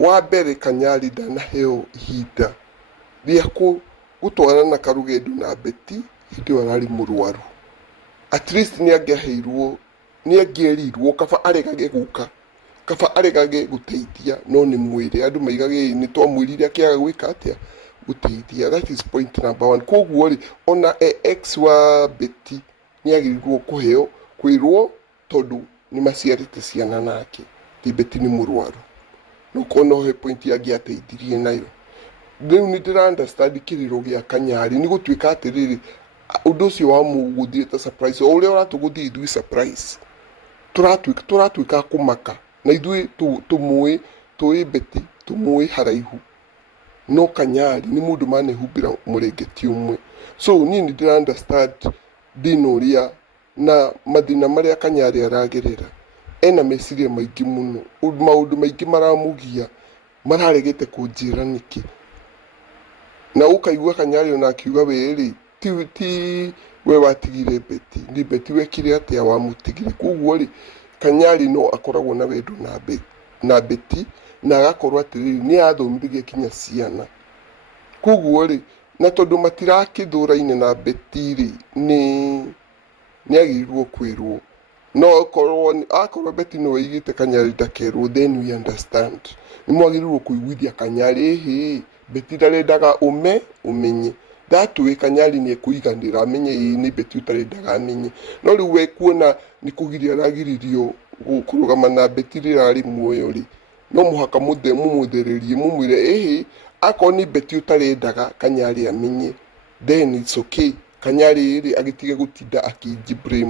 wa mbere Kanyari ndanaheo ihinda rĩa gũtwarana Karugedu na Beti hĩndĩ ĩyo ararĩ mũrwaru. At least nĩangĩerirwo kaba aregage gũka, kaba aregage gũteithia, no nĩ mwĩre andũ maigage nĩ twamwĩrire akĩaga gwĩka atĩa gũteithia. That is point number 1. Koguo rĩ, ona ex wa Beti nĩagĩrĩirwo kũheo kwĩrwo tondũ nĩmaciarĩte ciana nake, ti Beti nĩ mũrwaru. No kono he point angĩateithirie nayo. Rĩu nĩ ndĩra understand kĩrĩro gĩa Kanyari nĩ gũtuĩka atĩrĩrĩ, ũndũ ũcio wa mũgũthire ta surprise, o ũrĩa ũratũgũthia ithuĩ surprise, tũratuĩka kũmaka na ithuĩ tũĩ Beti, tũmũĩ haraihu, no Kanyari nĩ mũndũ manehumbĩra mũrengeti ũmwe. So niĩ nĩ ndĩra understand thĩna ũrĩa na mathĩna marĩa Kanyari aragerera. Ena meciria maingĩ mũno, maũndũ maingĩ maramũgia, mararegete kũnjĩra nĩkĩ. Na ũkaigua Kanyari ona akiuga wĩrĩ, ti we watigire Beti, ni Beti wekire atĩa wamũtigire. Koguo rĩ, Kanyari no akoragwo na wendo na Beti, na agakorwo atĩrĩrĩ nĩ athomithagia kinya ciana. Koguo rĩ, na tondũ matirakĩthũraine na Beti rĩ, nĩ agĩrĩirwo kwĩrwo. No akorwo Beti no aigĩte Kanyari ndakerwo, then we understand. Nĩ mwagĩrĩirwo kũiguithia Kanyari, Beti ndarendaga ũmenye. That way Kanyari nĩ ekũiganĩra amenye nĩ Beti ũtarendaga amenye. No rĩu we kuona nĩ kũgiria aragiririo kũrũgama na Beti rĩrarĩ muoyo rĩ, no mũhaka mũmũthererie mũmwĩre akorwo nĩ Beti ũtarendaga Kanyari amenye, then it's okay. Kanyari rĩ agĩtige gũtinda akĩnji blame.